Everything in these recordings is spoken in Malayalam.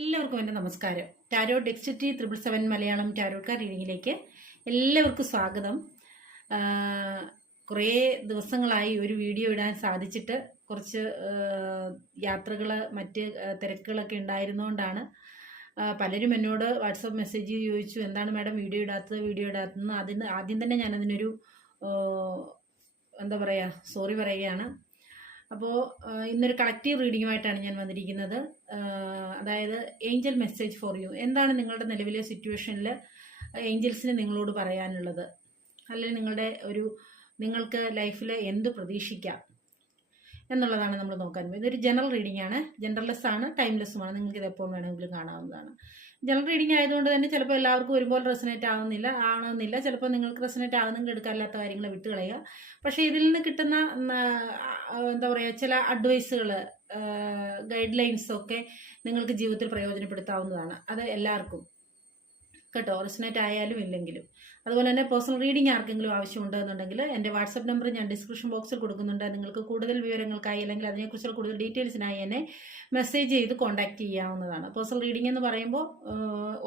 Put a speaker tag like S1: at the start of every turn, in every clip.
S1: എല്ലാവർക്കും എന്റെ നമസ്കാരം. Tarot ഡെക്സിറ്റി triple seven Malayalam tarot card റീഡിങ്ങിലേക്ക് എല്ലാവർക്കും സ്വാഗതം. കുറേ ദിവസങ്ങളായി ഒരു വീഡിയോ ഇടാൻ സാധിച്ചിട്ട് കുറച്ച് യാത്രകൾ മറ്റ് തിരക്കുകളൊക്കെ ഉണ്ടായിരുന്നുകൊണ്ടാണ് പലരും എന്നോട് വാട്സപ്പ് മെസ്സേജ് ചോദിച്ചു എന്താണ് മാഡം വീഡിയോ ഇടാത്തത്? വീഡിയോ ഇടാത്തതെന്ന്? അതിന് ആദ്യം തന്നെ ഞാനതിനൊരു എന്താ പറയുക സോറി പറയുകയാണ്. അപ്പോൾ ഇന്നൊരു കളക്റ്റീവ് റീഡിങ്ങുമായിട്ടാണ് ഞാൻ വന്നിരിക്കുന്നത്. അതായത് ഏഞ്ചൽ മെസ്സേജ് ഫോർ യു എന്താണ് നിങ്ങളുടെ നിലവിലെ സിറ്റുവേഷനിൽ ഏഞ്ചൽസിന് നിങ്ങളോട് പറയാനുള്ളത്? അല്ലെങ്കിൽ നിങ്ങളുടെ ഒരു നിങ്ങൾക്ക് ലൈഫിൽ എന്ത് പ്രതീക്ഷിക്കാം? എന്നുള്ളതാണ് നമ്മൾ നോക്കാൻ ഇതൊരു ജനറൽ റീഡിംഗ് ആണ്. ജനറൽലെസ് ആണ് ടൈംലെസ്സുമാണ് നിങ്ങൾക്ക് ഇത് എപ്പോൾ വേണമെങ്കിലും കാണാവുന്നതാണ്. ജനറൽ റീഡിംഗ് ആയതുകൊണ്ട് തന്നെ ചിലപ്പോൾ എല്ലാവർക്കും ഒരുപോലെ റെസനേറ്റ് ആവുന്നില്ല ആവണമെന്നില്ല. ചിലപ്പോൾ നിങ്ങൾക്ക് റെസനേറ്റ് ആവുന്നെങ്കിൽ എടുക്കാനില്ലാത്ത കാര്യങ്ങൾ വിട്ടുകളയുക. പക്ഷേ ഇതിൽ നിന്ന് കിട്ടുന്ന എന്താ പറയുക ചില അഡ്വൈസുകൾ ഗൈഡ് ലൈൻസ് ഒക്കെ നിങ്ങൾക്ക് ജീവിതത്തിൽ പ്രയോജനപ്പെടുത്താവുന്നതാണ്. അത് എല്ലാവർക്കും. കേട്ടോ ആയാലും ഇല്ലെങ്കിലും. അതുപോലെ തന്നെ പേഴ്സണൽ റീഡിംഗ് ആർക്കെങ്കിലും ആവശ്യമുണ്ടെന്നുണ്ടെങ്കിൽ എന്റെ വാട്സപ്പ് നമ്പർ ഞാൻ ഡിസ്ക്രിപ്ഷൻ ബോക്സിൽ കൊടുക്കുന്നുണ്ട്. നിങ്ങൾക്ക് കൂടുതൽ വിവരങ്ങൾക്കായി അല്ലെങ്കിൽ അതിനെക്കുറിച്ചുള്ള കൂടുതൽ ഡീറ്റെയിൽസിനായി എന്നെ മെസ്സേജ് ചെയ്ത് കോൺടാക്ട് ചെയ്യാവുന്നതാണ്. പേഴ്സണൽ റീഡിംഗ് എന്ന് പറയുമ്പോൾ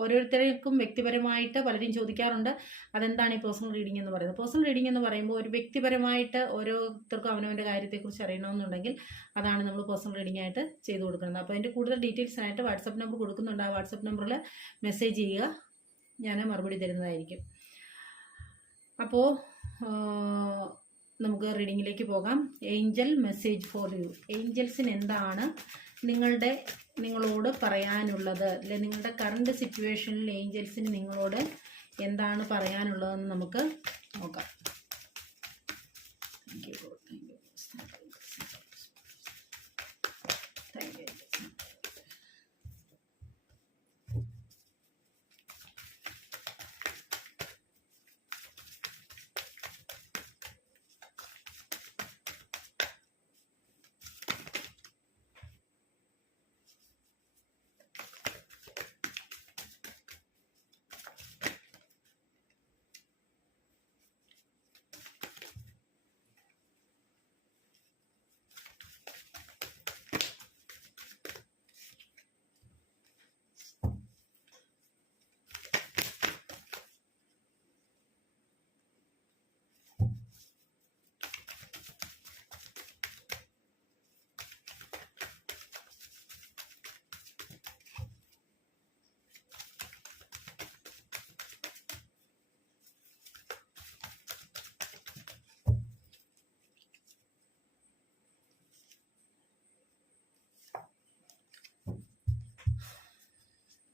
S1: ഓരോരുത്തർക്കും വ്യക്തിപരമായിട്ട് പലരും ചോദിക്കാറുണ്ട് അതെന്താണ് ഈ പേഴ്സണൽ റീഡിംഗ് എന്ന് പറയുന്നത്? പേഴ്സണൽ റീഡിംഗ് എന്ന് പറയുമ്പോൾ ഒരു വ്യക്തിപരമായിട്ട് ഓരോരുത്തർക്കും അവനവന്റെ കാര്യത്തെക്കുറിച്ച് അറിയണമെന്നുണ്ടെങ്കിൽ അതാണ് നമ്മൾ പേഴ്സണൽ റീഡിംഗ് ആയിട്ട് ചെയ്തു കൊടുക്കുന്നത്. അപ്പോൾ അതിന്റെ കൂടുതൽ ഡീറ്റെയിൽസിനായിട്ട് വാട്സപ്പ് നമ്പർ കൊടുക്കുന്നുണ്ട്. ആ വാട്സപ്പ് നമ്പറിൽ മെസ്സേജ് ചെയ്യുക. ഞാൻ മറുപടി തരുന്നതായിരിക്കും. അപ്പോൾ നമുക്ക് റീഡിങ്ങിലേക്ക് പോകാം. Angel message for you. ഏഞ്ചൽസിന് എന്താണ് നിങ്ങളുടെ നിങ്ങളോട് പറയാനുള്ളത്? അല്ലെ നിങ്ങളുടെ കറണ്ട് സിറ്റുവേഷനിൽ ഏഞ്ചൽസിന് നിങ്ങളോട് എന്താണ് പറയാനുള്ളതെന്ന് നമുക്ക് നോക്കാം.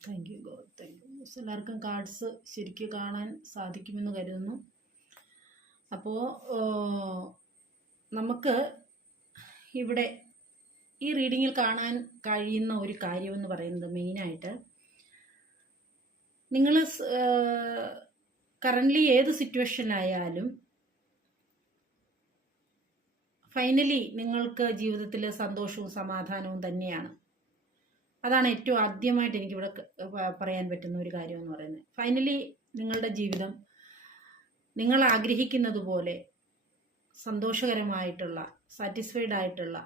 S1: Thank you God thank you എല്ലാവർക്കും കാർഡ്സ് ശരിക്കും കാണാൻ സാധിക്കുമെന്ന് കരുതുന്നു. അപ്പോൾ നമുക്ക് ഇവിടെ ഈ റീഡിങ്ങിൽ കാണാൻ കഴിയുന്ന ഒരു കാര്യമെന്ന് പറയുന്നത് മെയിനായിട്ട് നിങ്ങൾ കറന്റ്ലി ഏത് സിറ്റുവേഷനിലായാലും ഫൈനലി നിങ്ങൾക്ക് ജീവിതത്തിൽ സന്തോഷവും സമാധാനവും തന്നെയാണ്. അതാണ് ഏറ്റവും ആദ്യമായിട്ട് എനിക്കിവിടെ പറയാൻ പറ്റുന്ന ഒരു കാര്യം എന്ന് പറയുന്നത്. ഫൈനലി നിങ്ങളുടെ ജീവിതം നിങ്ങൾ ആഗ്രഹിക്കുന്നത് പോലെ സന്തോഷകരമായിട്ടുള്ള സാറ്റിസ്ഫൈഡ് ആയിട്ടുള്ള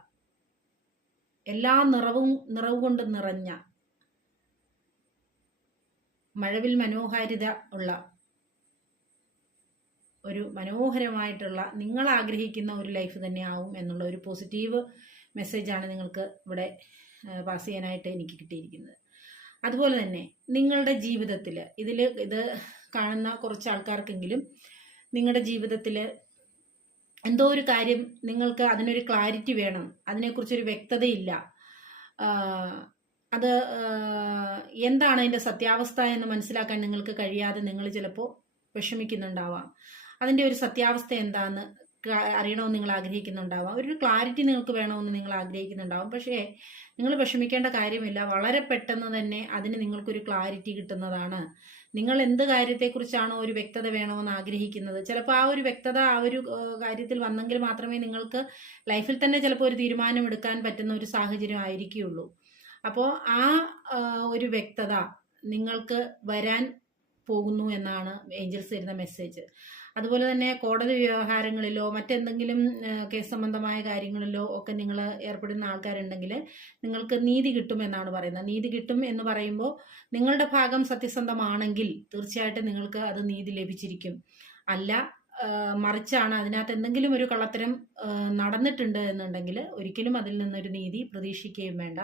S1: എല്ലാ നിറവും നിറവ് കൊണ്ട് നിറഞ്ഞ മഴവിൽ മനോഹാരിത ഉള്ള ഒരു മനോഹരമായിട്ടുള്ള നിങ്ങൾ ആഗ്രഹിക്കുന്ന ഒരു ലൈഫ് തന്നെ എന്നുള്ള ഒരു പോസിറ്റീവ് മെസ്സേജാണ് നിങ്ങൾക്ക് ഇവിടെ പാസ് ചെയ്യാനായിട്ട് എനിക്ക് കിട്ടിയിരിക്കുന്നത്. അതുപോലെ തന്നെ നിങ്ങളുടെ ജീവിതത്തിൽ ഇതിൽ ഇത് കാണുന്ന കുറച്ച് ആൾക്കാർക്കെങ്കിലും നിങ്ങളുടെ ജീവിതത്തിൽ എന്തോ ഒരു കാര്യം നിങ്ങൾക്ക് അതിനൊരു ക്ലാരിറ്റി വേണം അതിനെക്കുറിച്ചൊരു വ്യക്തതയില്ല. അത് എന്താണ് അതിന്റെ സത്യാവസ്ഥ എന്ന് മനസ്സിലാക്കാൻ നിങ്ങൾക്ക് കഴിയാതെ നിങ്ങൾ ചിലപ്പോൾ വിഷമിക്കുന്നുണ്ടാവാം. അതിന്റെ ഒരു സത്യാവസ്ഥ എന്താണെന്ന് അറിയണമെന്ന് നിങ്ങൾ ആഗ്രഹിക്കുന്നുണ്ടാവാം. ഒരു ക്ലാരിറ്റി നിങ്ങൾക്ക് വേണമെന്ന് നിങ്ങൾ ആഗ്രഹിക്കുന്നുണ്ടാവും. പക്ഷേ നിങ്ങൾ വിഷമിക്കേണ്ട കാര്യമില്ല. വളരെ പെട്ടെന്ന് തന്നെ അതിന് നിങ്ങൾക്കൊരു ക്ലാരിറ്റി കിട്ടുന്നതാണ്. നിങ്ങൾ എന്ത് കാര്യത്തെക്കുറിച്ചാണോ ഒരു വ്യക്തത വേണമെന്ന് ആഗ്രഹിക്കുന്നത്. ചിലപ്പോൾ ആ ഒരു വ്യക്തത ആ ഒരു കാര്യത്തിൽ വന്നെങ്കിൽ മാത്രമേ നിങ്ങൾക്ക് ലൈഫിൽ തന്നെ ചിലപ്പോൾ ഒരു തീരുമാനം എടുക്കാൻ പറ്റുന്ന ഒരു സാഹചര്യം ആയിരിക്കുകയുള്ളൂ. അപ്പോൾ ആ ഒരു വ്യക്തത നിങ്ങൾക്ക് വരാൻ പോകുന്നു എന്നാണ് ഏഞ്ചൽസ് തരുന്ന മെസ്സേജ്. അതുപോലെ തന്നെ കോടതി വ്യവഹാരങ്ങളിലോ മറ്റെന്തെങ്കിലും കേസ് സംബന്ധമായ കാര്യങ്ങളിലോ ഒക്കെ നിങ്ങൾ ഏർപ്പെടുന്ന ആൾക്കാരുണ്ടെങ്കിൽ നിങ്ങൾക്ക് നീതി കിട്ടും എന്നാണ് പറയുന്നത്. നീതി കിട്ടും എന്ന് പറയുമ്പോൾ നിങ്ങളുടെ ഭാഗം സത്യസന്ധമാണെങ്കിൽ തീർച്ചയായിട്ടും നിങ്ങൾക്ക് അത് നീതി ലഭിച്ചിരിക്കും. അല്ല മറിച്ചാണ് അതിനകത്ത് എന്തെങ്കിലും ഒരു കള്ളത്തരം നടന്നിട്ടുണ്ട് എന്നുണ്ടെങ്കിൽ ഒരിക്കലും അതിൽ നിന്നൊരു നീതി പ്രതീക്ഷിക്കുകയും വേണ്ട.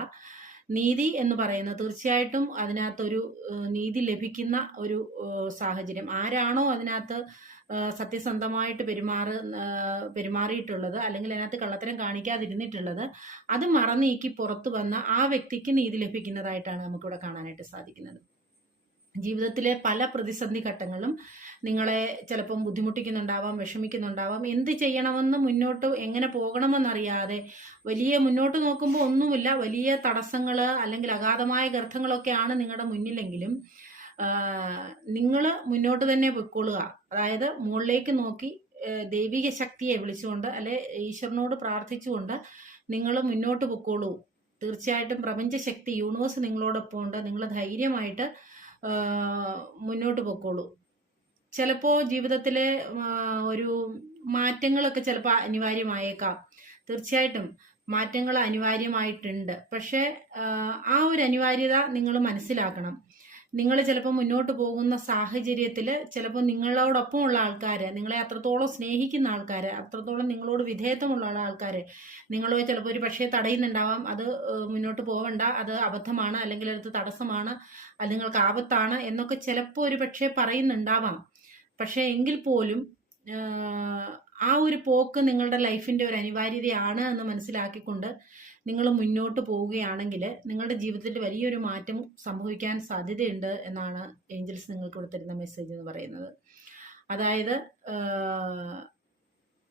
S1: നീതി എന്ന് പറയുന്നത് തീർച്ചയായിട്ടും അതിനകത്തൊരു നീതി ലഭിക്കുന്ന ഒരു സാഹചര്യം. ആരാണോ അതിനകത്ത് സത്യസന്ധമായിട്ട് പെരുമാറ് പെരുമാറിയിട്ടുള്ളത് അല്ലെങ്കിൽ അതിനകത്ത് കള്ളത്തരം കാണിക്കാതിരുന്നിട്ടുള്ളത് അത് മറന്നീക്കി പുറത്തു വന്ന ആ വ്യക്തിക്ക് നീതി ലഭിക്കുന്നതായിട്ടാണ് നമുക്കിവിടെ കാണാനായിട്ട് സാധിക്കുന്നത്. ജീവിതത്തിലെ പല പ്രതിസന്ധി ഘട്ടങ്ങളും നിങ്ങളെ ചിലപ്പം ബുദ്ധിമുട്ടിക്കുന്നുണ്ടാവാം വിഷമിക്കുന്നുണ്ടാവാം. എന്ത് ചെയ്യണമെന്ന് മുന്നോട്ട് എങ്ങനെ പോകണമെന്നറിയാതെ വലിയ മുന്നോട്ട് നോക്കുമ്പോൾ ഒന്നുമില്ല. വലിയ തടസ്സങ്ങൾ അല്ലെങ്കിൽ അഗാധമായ ഗർത്തങ്ങളൊക്കെയാണ് നിങ്ങളുടെ മുന്നിലെങ്കിലും നിങ്ങൾ മുന്നോട്ട് തന്നെ പൊയ്ക്കൊള്ളുക അതായത് മുകളിലേക്ക് നോക്കി ദൈവിക ശക്തിയെ വിളിച്ചുകൊണ്ട് അല്ലെ ഈശ്വരനോട് പ്രാർത്ഥിച്ചുകൊണ്ട് നിങ്ങൾ മുന്നോട്ട് പൊയ്ക്കോളൂ തീർച്ചയായിട്ടും പ്രപഞ്ചശക്തി യൂണിവേഴ്സ് നിങ്ങളോടൊപ്പം ഉണ്ട് നിങ്ങൾ ധൈര്യമായിട്ട് മുന്നോട്ട് പൊക്കോളൂ. ചിലപ്പോൾ ജീവിതത്തിലെ ഒരു മാറ്റങ്ങളൊക്കെ ചിലപ്പോൾ അനിവാര്യമായേക്കാം. തീർച്ചയായിട്ടും മാറ്റങ്ങൾ അനിവാര്യമായിട്ടുണ്ട്. പക്ഷേ ആ, ആ ഒരു അനിവാര്യത നിങ്ങൾ മനസ്സിലാക്കണം. നിങ്ങൾ ചിലപ്പോൾ മുന്നോട്ട് പോകുന്ന സാഹചര്യത്തിൽ ചിലപ്പോൾ നിങ്ങളോടൊപ്പമുള്ള ആൾക്കാർ നിങ്ങളെ അത്രത്തോളം സ്നേഹിക്കുന്ന ആൾക്കാർ അത്രത്തോളം നിങ്ങളോട് വിധേയത്വമുള്ള ആൾക്കാർ നിങ്ങളെ ചിലപ്പോൾ ഒരു പക്ഷേ തടയുന്നുണ്ടാവാം. അത് മുന്നോട്ട് പോവണ്ട. അത് അബദ്ധമാണ്. അല്ലെങ്കിൽ അടുത്ത് തടസ്സമാണ്. അത് നിങ്ങൾക്ക് ആപത്താണ് എന്നൊക്കെ ചിലപ്പോൾ ഒരു പക്ഷേ പറയുന്നുണ്ടാവാം. പക്ഷേ എങ്കിൽ പോലും ആ ഒരു പോക്ക് നിങ്ങളുടെ ലൈഫിന്റെ ഒരു അനിവാര്യതയാണ് എന്ന് മനസ്സിലാക്കിക്കൊണ്ട് നിങ്ങൾ മുന്നോട്ട് പോവുകയാണെങ്കിൽ നിങ്ങളുടെ ജീവിതത്തിൽ വലിയൊരു മാറ്റം സംഭവിക്കാൻ സാധ്യതയുണ്ട് എന്നാണ് ഏഞ്ചൽസ് നിങ്ങൾക്ക് കൊടുത്തിരുന്ന മെസ്സേജ് എന്ന് പറയുന്നത്. അതായത്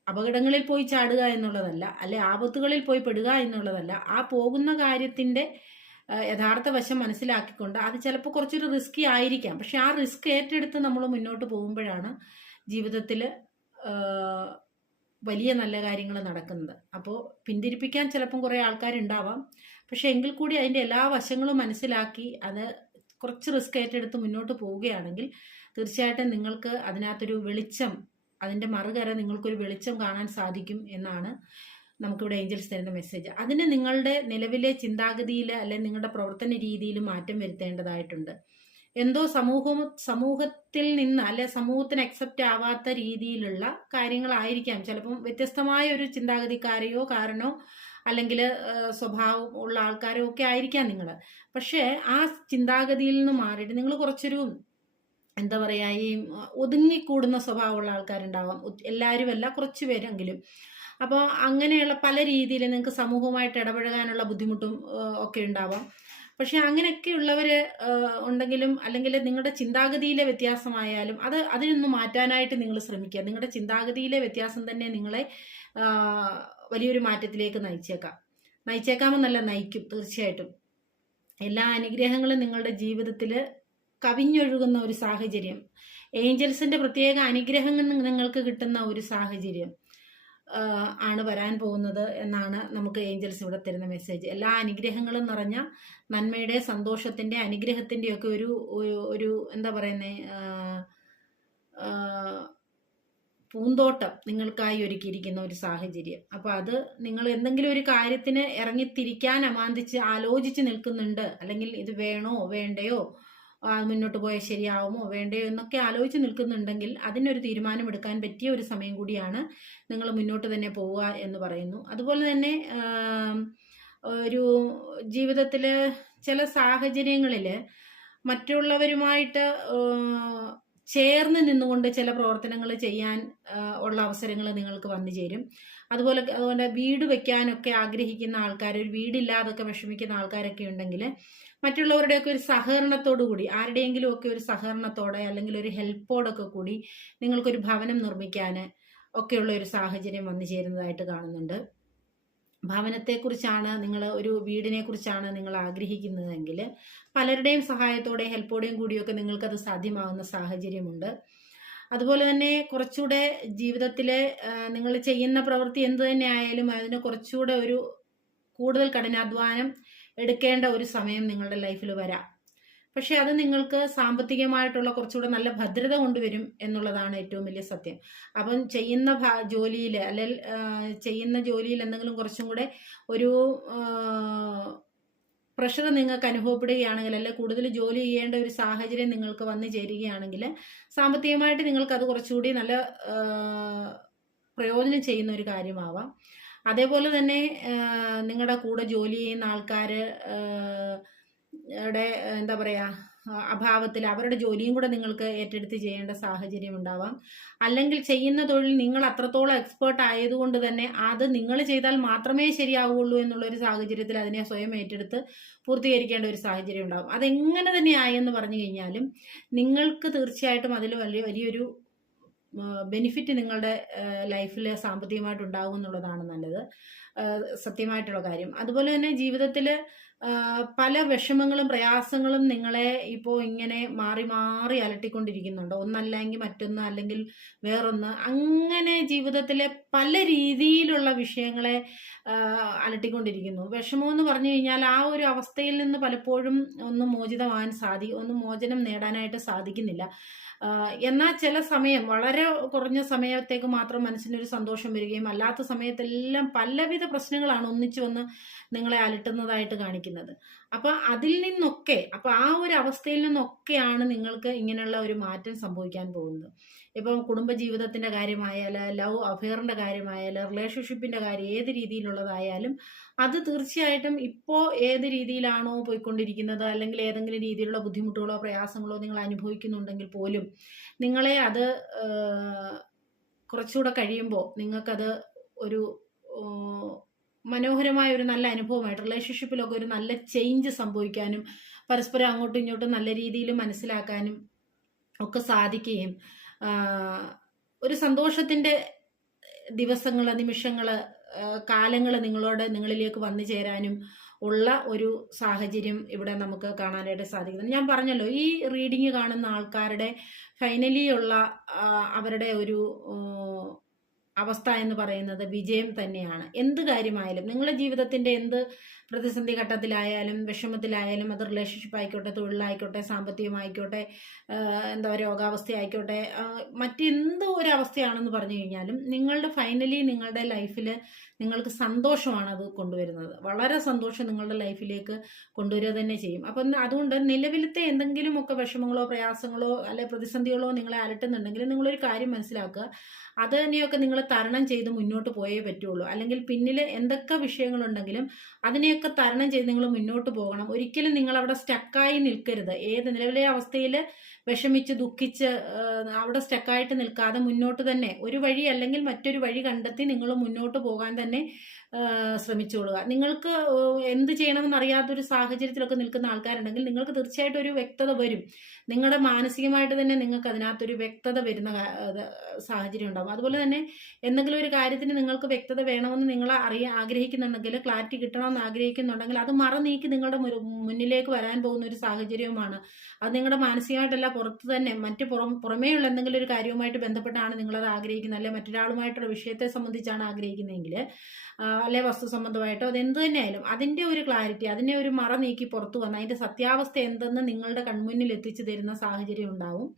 S1: അപകടങ്ങളിൽ പോയി ചാടുക എന്നുള്ളതല്ല അല്ലെ ആപത്തുകളിൽ പോയി പെടുക എന്നുള്ളതല്ല ആ പോകുന്ന കാര്യത്തിന്റെ യഥാർത്ഥ വശം മനസ്സിലാക്കിക്കൊണ്ട് അത് ചിലപ്പോൾ കുറച്ചൊരു റിസ്കി ആയിരിക്കാം. പക്ഷെ ആ റിസ്ക് ഏറ്റെടുത്ത് നമ്മൾ മുന്നോട്ട് പോകുമ്പോഴാണ് ജീവിതത്തിൽ വലിയ നല്ല കാര്യങ്ങൾ നടക്കുന്നത്. അപ്പോൾ പിന്തിരിപ്പിക്കാൻ ചിലപ്പം കുറേ ആൾക്കാരുണ്ടാവാം. പക്ഷെ എങ്കിൽ കൂടി അതിന്റെ എല്ലാ വശങ്ങളും മനസ്സിലാക്കി അത് കുറച്ച് റിസ്ക് ഏറ്റെടുത്ത് മുന്നോട്ട് പോവുകയാണെങ്കിൽ തീർച്ചയായിട്ടും നിങ്ങൾക്ക് അതിനകത്തൊരു വെളിച്ചം അതിന്റെ മറുകര നിങ്ങൾക്കൊരു വെളിച്ചം കാണാൻ സാധിക്കും എന്നാണ് നമുക്കിവിടെ ഏഞ്ചൽസ് തരുന്ന മെസ്സേജ് അതിന് നിങ്ങളുടെ നിലവിലെ ചിന്താഗതിയിൽ അല്ലെങ്കിൽ നിങ്ങളുടെ പ്രവർത്തന രീതിയിൽ മാറ്റം വരുത്തേണ്ടതായിട്ടുണ്ട്. എന്തോ സമൂഹം സമൂഹത്തിൽ നിന്ന് അല്ലെ സമൂഹത്തിന് അക്സെപ്റ്റ് ആവാത്ത രീതിയിലുള്ള കാര്യങ്ങളായിരിക്കാം. ചിലപ്പം വ്യത്യസ്തമായ ഒരു ചിന്താഗതിക്കാരെയോ കാരണോ അല്ലെങ്കിൽ സ്വഭാവം ഉള്ള ആൾക്കാരോ ഒക്കെ ആയിരിക്കാം നിങ്ങൾ. പക്ഷേ ആ ചിന്താഗതിയിൽ നിന്ന് മാറിയിട്ട് നിങ്ങൾ കുറച്ചൊരു എന്താ പറയുക ഈ ഒതുങ്ങിക്കൂടുന്ന സ്വഭാവമുള്ള ആൾക്കാരുണ്ടാവാം. എല്ലാവരും അല്ല കുറച്ച് പേരെങ്കിലും. അപ്പോൾ അങ്ങനെയുള്ള പല രീതിയിൽ നിങ്ങൾക്ക് സമൂഹവുമായിട്ട് ഇടപഴകാനുള്ള ബുദ്ധിമുട്ടും ഒക്കെ ഉണ്ടാവാം. പക്ഷെ അങ്ങനെയൊക്കെയുള്ളവർ ഉണ്ടെങ്കിലും അല്ലെങ്കിൽ നിങ്ങളുടെ ചിന്താഗതിയിലെ വ്യത്യാസമായാലും അത് അതിനൊന്ന് മാറ്റാനായിട്ട് നിങ്ങൾ ശ്രമിക്കുക. നിങ്ങളുടെ ചിന്താഗതിയിലെ വ്യത്യാസം തന്നെ നിങ്ങളെ വലിയൊരു മാറ്റത്തിലേക്ക് നയിച്ചേക്കാം. നയിച്ചേക്കാമെന്നല്ല നയിക്കും തീർച്ചയായിട്ടും. എല്ലാ അനുഗ്രഹങ്ങളും നിങ്ങളുടെ ജീവിതത്തിൽ കവിഞ്ഞൊഴുകുന്ന ഒരു സാഹചര്യം. ഏഞ്ചൽസിന്റെ പ്രത്യേക അനുഗ്രഹങ്ങൾ നിങ്ങൾക്ക് കിട്ടുന്ന ഒരു സാഹചര്യം. ആണ് വരാൻ പോകുന്നത് എന്നാണ് നമുക്ക് ഏഞ്ചൽസ് ഇവിടെ തരുന്ന മെസ്സേജ്. എല്ലാ അനുഗ്രഹങ്ങളും നിറഞ്ഞ നന്മയുടെ സന്തോഷത്തിന്റെ അനുഗ്രഹത്തിന്റെ ഒക്കെ ഒരു ഒരു- എന്താ പറയുന്നേ ആ, ആ, പൂന്തോട്ടം നിങ്ങൾക്കായി ഒരുക്കിയിരിക്കുന്ന ഒരു സാഹചര്യം. അപ്പോൾ അത് നിങ്ങൾ എന്തെങ്കിലും ഒരു കാര്യത്തിന് ഇറങ്ങിത്തിരിക്കാൻ അമാന്തിച്ച് ആലോചിച്ച് നിൽക്കുന്നുണ്ട് അല്ലെങ്കിൽ ഇത് വേണോ വേണ്ടയോ മുന്നോട്ട് പോയാൽ ശരിയാവുമോ? വേണ്ടയോ എന്നൊക്കെ ആലോചിച്ച് നിൽക്കുന്നുണ്ടെങ്കിൽ അതിനൊരു തീരുമാനമെടുക്കാൻ പറ്റിയ ഒരു സമയം കൂടിയാണ് നിങ്ങൾ മുന്നോട്ട് തന്നെ പോവുക എന്ന് പറയുന്നു. അതുപോലെ തന്നെ ഒരു ജീവിതത്തിൽ ചില സാഹചര്യങ്ങളിൽ മറ്റുള്ളവരുമായിട്ട് ചേർന്ന് നിന്നുകൊണ്ട് ചില പ്രവർത്തനങ്ങൾ ചെയ്യാൻ ഉള്ള അവസരങ്ങൾ നിങ്ങൾക്ക് വന്നു ചേരും. അതുപോലെ അതുപോലെ വീട് വെക്കാനൊക്കെ ആഗ്രഹിക്കുന്ന ആൾക്കാർ ഒരു വീടില്ലാതൊക്കെ വിഷമിക്കുന്ന ആൾക്കാരൊക്കെ ഉണ്ടെങ്കിൽ മറ്റുള്ളവരുടെയൊക്കെ ഒരു സഹകരണത്തോടു കൂടി ആരുടെയെങ്കിലും ഒക്കെ ഒരു സഹകരണത്തോടെ അല്ലെങ്കിൽ ഒരു ഹെൽപ്പോടൊക്കെ കൂടി നിങ്ങൾക്കൊരു ഭവനം നിർമ്മിക്കാൻ ഒക്കെയുള്ള ഒരു സാഹചര്യം വന്നു ചേരുന്നതായിട്ട് കാണുന്നുണ്ട്. ഭവനത്തെക്കുറിച്ചാണ് നിങ്ങൾ ഒരു വീടിനെ കുറിച്ചാണ് നിങ്ങൾ ആഗ്രഹിക്കുന്നതെങ്കിൽ പലരുടെയും സഹായത്തോടെ ഹെൽപ്പോടെയും കൂടിയൊക്കെ നിങ്ങൾക്കത് സാധ്യമാകുന്ന സാഹചര്യമുണ്ട്. അതുപോലെ തന്നെ കുറച്ചുകൂടെ ജീവിതത്തിൽ നിങ്ങൾ ചെയ്യുന്ന പ്രവൃത്തി എന്ത് തന്നെ ആയാലും അതിന് കുറച്ചുകൂടെ ഒരു കൂടുതൽ കഠിനാധ്വാനം എടുക്കേണ്ട ഒരു സമയം നിങ്ങളുടെ ലൈഫിൽ വരാം. പക്ഷെ അത് നിങ്ങൾക്ക് സാമ്പത്തികമായിട്ടുള്ള കുറച്ചുകൂടെ നല്ല ഭദ്രത കൊണ്ടുവരും എന്നുള്ളതാണ് ഏറ്റവും വലിയ സത്യം. അപ്പം ചെയ്യുന്ന ജോലിയിൽ അല്ലെങ്കിൽ ചെയ്യുന്ന ജോലിയിൽ എന്തെങ്കിലും കുറച്ചും കൂടെ ഒരു പ്രഷർ നിങ്ങൾക്ക് അനുഭവപ്പെടുകയാണെങ്കിൽ അല്ലെങ്കിൽ കൂടുതൽ ജോലി ചെയ്യേണ്ട ഒരു സാഹചര്യം നിങ്ങൾക്ക് വന്നു ചേരുകയാണെങ്കിൽ സാമ്പത്തികമായിട്ട് നിങ്ങൾക്ക് അത് കുറച്ചുകൂടി നല്ല പ്രയോജനം ചെയ്യുന്ന ഒരു കാര്യമാവാം. അതേപോലെ തന്നെ നിങ്ങളുടെ കൂടെ ജോലി ചെയ്യുന്ന ആൾക്കാർ എന്താ പറയുക അഭാവത്തിൽ അവരുടെ ജോലിയും കൂടെ നിങ്ങൾക്ക് ഏറ്റെടുത്ത് ചെയ്യേണ്ട സാഹചര്യം ഉണ്ടാവാം. അല്ലെങ്കിൽ ചെയ്യുന്ന തൊഴിൽ നിങ്ങൾ അത്രത്തോളം എക്സ്പേർട്ട് ആയതുകൊണ്ട് തന്നെ അത് നിങ്ങൾ ചെയ്താൽ മാത്രമേ ശരിയാവുള്ളൂ എന്നുള്ളൊരു സാഹചര്യത്തിൽ അതിനെ സ്വയം ഏറ്റെടുത്ത് പൂർത്തീകരിക്കേണ്ട ഒരു സാഹചര്യം ഉണ്ടാവും. അതെങ്ങനെ തന്നെ ആയെന്ന് പറഞ്ഞു കഴിഞ്ഞാലും നിങ്ങൾക്ക് തീർച്ചയായിട്ടും അതിൽ വലിയ വലിയൊരു ബെനിഫിറ്റ് നിങ്ങളുടെ ലൈഫിൽ സാമ്പത്തികമായിട്ട് ഉണ്ടാകും എന്നുള്ളതാണ് നല്ലത്. സത്യമായിട്ടുള്ള കാര്യം. അതുപോലെ തന്നെ ജീവിതത്തിൽ പല വിഷമങ്ങളും പ്രയാസങ്ങളും നിങ്ങളെ ഇപ്പോൾ ഇങ്ങനെ മാറി മാറി അലട്ടിക്കൊണ്ടിരിക്കുന്നുണ്ട്. ഒന്നല്ലെങ്കിൽ മറ്റൊന്ന് അല്ലെങ്കിൽ വേറൊന്ന്. അങ്ങനെ ജീവിതത്തിലെ പല രീതിയിലുള്ള വിഷയങ്ങളെ അലട്ടിക്കൊണ്ടിരിക്കുന്നു. വിഷമം എന്ന് പറഞ്ഞു കഴിഞ്ഞാൽ ആ ഒരു അവസ്ഥയിൽ നിന്ന് പലപ്പോഴും ഒന്ന് മോചിതമാകാൻ സാധി ഒന്ന് മോചനം നേടാനായിട്ട് സാധിക്കുന്നില്ല. എന്നാൽ ചില സമയം വളരെ കുറഞ്ഞ സമയത്തേക്ക് മാത്രം മനസ്സിനൊരു സന്തോഷം വരികയും അല്ലാത്ത സമയത്തെല്ലാം പലവിധ പ്രശ്നങ്ങളാണ് ഒന്നിച്ചു വന്ന് നിങ്ങളെ അലട്ടുന്നതായിട്ട് കാണിക്കുന്നത്. അപ്പൊ അതിൽ നിന്നൊക്കെ അപ്പൊ ആ ഒരു അവസ്ഥയിൽ നിന്നൊക്കെയാണ് നിങ്ങൾക്ക് ഇങ്ങനെയുള്ള ഒരു മാറ്റം സംഭവിക്കാൻ പോകുന്നത്. ഇപ്പം കുടുംബജീവിതത്തിന്റെ കാര്യമായാലും ലവ് അഫെയറിന്റെ കാര്യമായാലും റിലേഷൻഷിപ്പിന്റെ കാര്യം ഏത് രീതിയിലുള്ളതായാലും അത് തീർച്ചയായിട്ടും ഇപ്പോൾ ഏത് രീതിയിലാണോ പോയിക്കൊണ്ടിരിക്കുന്നത് അല്ലെങ്കിൽ ഏതെങ്കിലും രീതിയിലുള്ള ബുദ്ധിമുട്ടുകളോ പ്രയാസങ്ങളോ നിങ്ങൾ അനുഭവിക്കുന്നുണ്ടെങ്കിൽ പോലും നിങ്ങളെ അത് കുറച്ചുകൂടെ കഴിയുമ്പോൾ നിങ്ങൾക്കത് ഒരു മനോഹരമായ ഒരു നല്ല അനുഭവമായിട്ട് റിലേഷൻഷിപ്പിലൊക്കെ ഒരു നല്ല ചേഞ്ച് സംഭവിക്കാനും പരസ്പരം അങ്ങോട്ടും ഇങ്ങോട്ടും നല്ല രീതിയിൽ മനസ്സിലാക്കാനും ഒക്കെ സാധിക്കുകയും ഒരു സന്തോഷത്തിന്റെ ദിവസങ്ങൾ നിമിഷങ്ങൾ കാലങ്ങൾ നിങ്ങളോട് നിങ്ങളിലേക്ക് വന്നു ചേരാനും ഉള്ള ഒരു സാഹചര്യം ഇവിടെ നമുക്ക് കാണാനായിട്ട് സാധിക്കുന്നു. ഞാൻ പറഞ്ഞല്ലോ ഈ റീഡിങ് കാണുന്ന ആൾക്കാരുടെ ഫൈനലി ഉള്ള അവരുടെ ഒരു അവസ്ഥ എന്ന് പറയുന്നത് വിജയം തന്നെയാണ്. എന്ത് കാര്യമായാലും നിങ്ങളുടെ ജീവിതത്തിന്റെ എന്ത് പ്രതിസന്ധി ഘട്ടത്തിലായാലും വിഷമത്തിലായാലും അത് റിലേഷൻഷിപ്പ് ആയിക്കോട്ടെ തൊഴിലായിക്കോട്ടെ സാമ്പത്തികമായിക്കോട്ടെ എന്താ രോഗാവസ്ഥ ആയിക്കോട്ടെ മറ്റെന്തോ ഒരു അവസ്ഥയാണെന്ന് പറഞ്ഞു കഴിഞ്ഞാലും നിങ്ങളുടെ ഫൈനലി നിങ്ങളുടെ ലൈഫിൽ നിങ്ങൾക്ക് സന്തോഷമാണ് അത് കൊണ്ടുവരുന്നത്. വളരെ സന്തോഷം നിങ്ങളുടെ ലൈഫിലേക്ക് കൊണ്ടുവരിക തന്നെ ചെയ്യും. അപ്പം അതുകൊണ്ട് നിലവിലത്തെ എന്തെങ്കിലുമൊക്കെ വിഷമങ്ങളോ പ്രയാസങ്ങളോ അല്ലെ പ്രതിസന്ധികളോ നിങ്ങളെ അലട്ടുന്നുണ്ടെങ്കിൽ നിങ്ങളൊരു കാര്യം മനസ്സിലാക്കുക. അത് തന്നെയൊക്കെ നിങ്ങൾ തരണം ചെയ്ത് മുന്നോട്ട് പോയേ പറ്റുള്ളൂ. അല്ലെങ്കിൽ പിന്നിൽ എന്തൊക്കെ വിഷയങ്ങളുണ്ടെങ്കിലും അതിനെയൊക്കെ തരണം ചെയ്ത് നിങ്ങൾ മുന്നോട്ട് പോകണം. ഒരിക്കലും നിങ്ങൾ അവിടെ സ്റ്റക്കായി നിൽക്കരുത്. ഏത് നിലവിലെ അവസ്ഥയിൽ വിഷമിച്ച് ദുഃഖിച്ച് അവിടെ സ്റ്റക്കായിട്ട് നിൽക്കാതെ മുന്നോട്ട് തന്നെ ഒരു വഴി അല്ലെങ്കിൽ മറ്റൊരു വഴി കണ്ടെത്തി നിങ്ങൾ മുന്നോട്ട് പോകാൻ തന്നെ ശ്രമിച്ചുകൊള്ളുക. നിങ്ങൾക്ക് എന്ത് ചെയ്യണമെന്ന് അറിയാത്തൊരു സാഹചര്യത്തിലൊക്കെ നിൽക്കുന്ന ആൾക്കാരുണ്ടെങ്കിൽ നിങ്ങൾക്ക് തീർച്ചയായിട്ടും ഒരു വ്യക്തത വരും. നിങ്ങളുടെ മാനസികമായിട്ട് തന്നെ നിങ്ങൾക്ക് അതിനകത്തൊരു വ്യക്തത വരുന്ന സാഹചര്യം ഉണ്ടാകും അതുപോലെ തന്നെ എന്തെങ്കിലും ഒരു കാര്യത്തിന് നിങ്ങൾക്ക് വ്യക്തത വേണമെന്ന് നിങ്ങൾ അറിയാൻ ആഗ്രഹിക്കുന്നുണ്ടെങ്കിൽ ക്ലാരിറ്റി കിട്ടണമെന്ന് ആഗ്രഹിക്കുന്നുണ്ടെങ്കിൽ അത് മറ നീക്കി നിങ്ങളുടെ മുന്നിലേക്ക് വരാൻ പോകുന്ന ഒരു സാഹചര്യവുമാണ്. അത് നിങ്ങളുടെ മാനസികമായിട്ടല്ല പുറത്ത് തന്നെ മറ്റ് പുറം പുറമേയുള്ള എന്തെങ്കിലും ഒരു കാര്യവുമായിട്ട് ബന്ധപ്പെട്ടാണ് നിങ്ങളത് ആഗ്രഹിക്കുന്നത്. അല്ലെ മറ്റൊരാളുമായിട്ടുള്ള വിഷയത്തെ സംബന്ധിച്ചാണ് ആഗ്രഹിക്കുന്നതെങ്കിൽ അല്ലെ വസ്തു സംബന്ധമായിട്ടോ അത് എന്ത് തന്നെയായാലും അതിന്റെ ഒരു ക്ലാരിറ്റി അതിനെ ഒരു മറ നീക്കി പുറത്തു വന്ന് അതിന്റെ സത്യാവസ്ഥ എന്തെന്ന് നിങ്ങളുടെ കൺമുന്നിൽ എത്തിച്ചു തരുന്ന സാഹചര്യം ഉണ്ടാവും.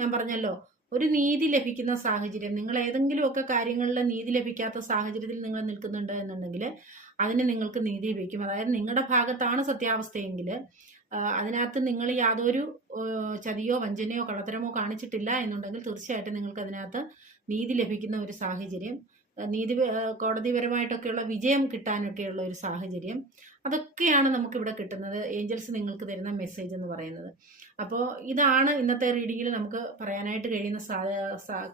S1: ഞാൻ പറഞ്ഞല്ലോ ഒരു നീതി ലഭിക്കുന്ന സാഹചര്യം നിങ്ങൾ ഏതെങ്കിലുമൊക്കെ കാര്യങ്ങളിൽ നീതി ലഭിക്കാത്ത സാഹചര്യത്തിൽ നിങ്ങൾ നിൽക്കുന്നുണ്ട് എന്നുണ്ടെങ്കിൽ അതിന് നിങ്ങൾക്ക് നീതി ലഭിക്കും. അതായത് നിങ്ങളുടെ ഭാഗത്താണ് സത്യാവസ്ഥയെങ്കിൽ അതിനകത്ത് നിങ്ങൾ യാതൊരു ചതിയോ വഞ്ചനയോ കള്ളത്തരമോ കാണിച്ചിട്ടില്ല എന്നുണ്ടെങ്കിൽ തീർച്ചയായിട്ടും നിങ്ങൾക്ക് അതിനകത്ത് നീതി ലഭിക്കുന്ന ഒരു സാഹചര്യം നീതി കോടതിപരമായിട്ടൊക്കെയുള്ള വിജയം കിട്ടാനൊക്കെയുള്ള ഒരു സാഹചര്യം അതൊക്കെയാണ് നമുക്കിവിടെ കിട്ടുന്നത്. ഏഞ്ചൽസ് നിങ്ങൾക്ക് തരുന്ന മെസ്സേജ് എന്ന് പറയുന്നത്. അപ്പോൾ ഇതാണ് ഇന്നത്തെ റീഡിങ്ങിൽ നമുക്ക് പറയാനായിട്ട് കഴിയുന്ന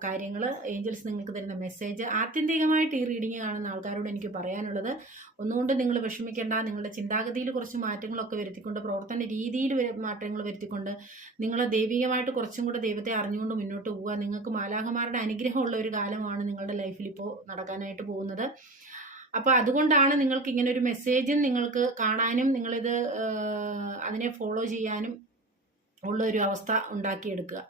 S1: കാര്യങ്ങൾ ഏഞ്ചൽസ് നിങ്ങൾക്ക് തരുന്ന മെസ്സേജ് ആത്യന്തികമായിട്ട് ഈ റീഡിങ് കാണുന്ന ആൾക്കാരോട് എനിക്ക് പറയാനുള്ളത് ഒന്നുകൊണ്ട് നിങ്ങൾ വിഷമിക്കേണ്ട. നിങ്ങളുടെ ചിന്താഗതിയിൽ കുറച്ച് മാറ്റങ്ങളൊക്കെ വരുത്തിക്കൊണ്ട് പ്രവർത്തന രീതിയിൽ മാറ്റങ്ങൾ വരുത്തിക്കൊണ്ട് നിങ്ങൾ ദൈവികമായിട്ട് കുറച്ചും കൂടെ ദൈവത്തെ അറിഞ്ഞുകൊണ്ട് മുന്നോട്ട് പോവുക. നിങ്ങൾക്ക് മാലാഹമാരുടെ അനുഗ്രഹമുള്ള ഒരു കാലമാണ് നിങ്ങളുടെ ലൈഫിൽ ഇപ്പോൾ നടക്കാനായിട്ട് പോകുന്നത്. അപ്പോൾ അതുകൊണ്ടാണ് നിങ്ങൾക്ക് ഇങ്ങനെ ഒരു മെസ്സേജ് നിങ്ങൾക്ക് കാണാനും നിങ്ങളിത് അതിനെ ഫോളോ ചെയ്യാനും ഉള്ള ഒരു അവസ്ഥ ഉണ്ടാക്കിയെടുക്കുക.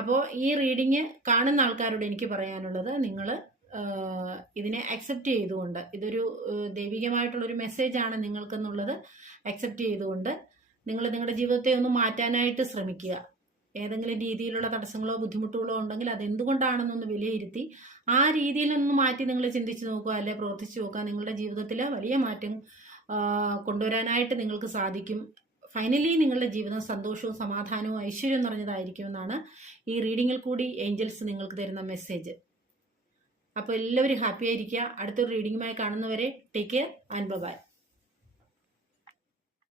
S1: അപ്പോൾ ഈ റീഡിങ് കാണുന്ന ആൾക്കാരോട് എനിക്ക് പറയാനുള്ളത് നിങ്ങൾ ഇതിനെ അക്സെപ്റ്റ് ചെയ്തുകൊണ്ട് ഇതൊരു ദൈവികമായിട്ടുള്ളൊരു മെസ്സേജാണ് നിങ്ങൾക്കെന്നുള്ളത് അക്സെപ്റ്റ് ചെയ്തുകൊണ്ട് നിങ്ങൾ നിങ്ങളുടെ ജീവിതത്തെ ഒന്ന് മാറ്റാനായിട്ട് ശ്രമിക്കുക. ഏതെങ്കിലും രീതിയിലുള്ള തടസ്സങ്ങളോ ബുദ്ധിമുട്ടുകളോ ഉണ്ടെങ്കിൽ അതെന്തുകൊണ്ടാണെന്നൊന്ന് വിലയിരുത്തി ആ രീതിയിലൊന്ന് മാറ്റി നിങ്ങൾ ചിന്തിച്ച് നോക്കുക അല്ലെ പ്രവർത്തിച്ച് നോക്കുക. നിങ്ങളുടെ ജീവിതത്തിൽ വലിയ മാറ്റം കൊണ്ടുവരാനായിട്ട് നിങ്ങൾക്ക് സാധിക്കും. ഫൈനലി നിങ്ങളുടെ ജീവിതം സന്തോഷവും സമാധാനവും ഐശ്വര്യവും നിറഞ്ഞതായിരിക്കുമെന്നാണ് ഈ റീഡിങ്ങിൽ കൂടി ഏഞ്ചൽസ് നിങ്ങൾക്ക് തരുന്ന മെസ്സേജ് അപ്പോൾ എല്ലാവരും ഹാപ്പി ആയിരിക്കുക. അടുത്തൊരു റീഡിങ്ങുമായി കാണുന്നവരെ ടേക്ക് കെയർ ആൻഡ് ബൈ